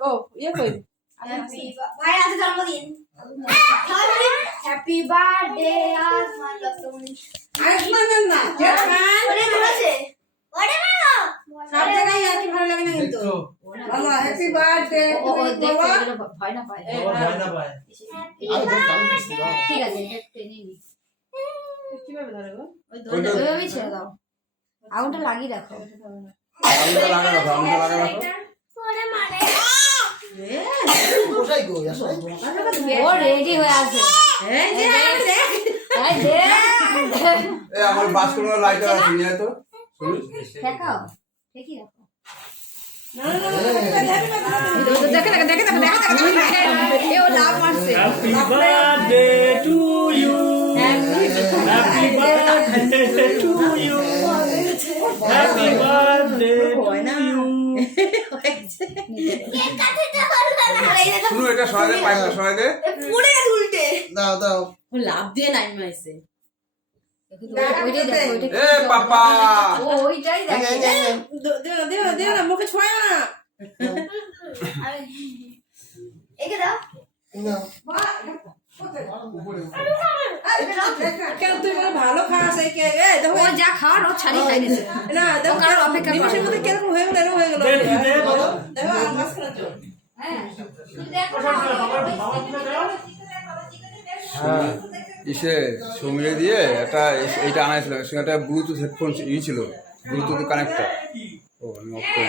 ও ইয়ে কই ভাই আজ জন্মদিন হ্যাপি বার্থডে আজ মাই লক্ষ্মী আয়ুষ্মান না ওরে বলেছে ওরে মাগো সব জায়গায় আর কি ভালো লাগে না কিন্তু বাবা হ্যাপি বার্থডে ও দেখো ভয় না পায় ভয় না পায় ঠিক আছে টেনে নি কিভাবে ধরে গো ওই ওইভাবেই ছেড়ে দাও আগুনটা লাগিয়ে রাখো আগুনটা লাগা রাখো ওরে মানে কোথায় গো আসো ও রেডি হয়ে আছে এই যে আছে এই দে এই আমার বাথরুমে লাইট আছে নিয়ে তো শুনুন দেখাও ঠিকই রাখো না না না দেখে এ ও লাভ মারছে happy birthday to you happy birthday to you happy birthday to you cake কাটতে পারলো না আরে এটা শুনুন এটা সরাই দে পাইপটা সরাই দে পুড়ে গেছে উল্টে দাও দাও ও লাভ দিয়ে নাইম আইছে ওইটাই দেখো ওইটা এ পাপা ওইটাই দেখো দেও না মুখে ছোঁয় না একে দাও কেন তুই বলে ভালো খাস এই কে এ দেখো ও যা খাওয়ার ও ছাড়ি খাই দিছে না দেখো কারণ অপেক্ষা নিমিষের মধ্যে কিরকম হয়ে গেল এরকম হয়ে গেল দে তুই দে বলো দেখো আর মাঝখানে তো হ্যাঁ তুই দেখো হ্যাঁ ইসে সমিয়ে দিয়ে একটা এইটা আনাইছিল একটা ব্লুটুথ হেডফোন ই ছিল ব্লুটুথ কানেক্টর ও আমি অফ করে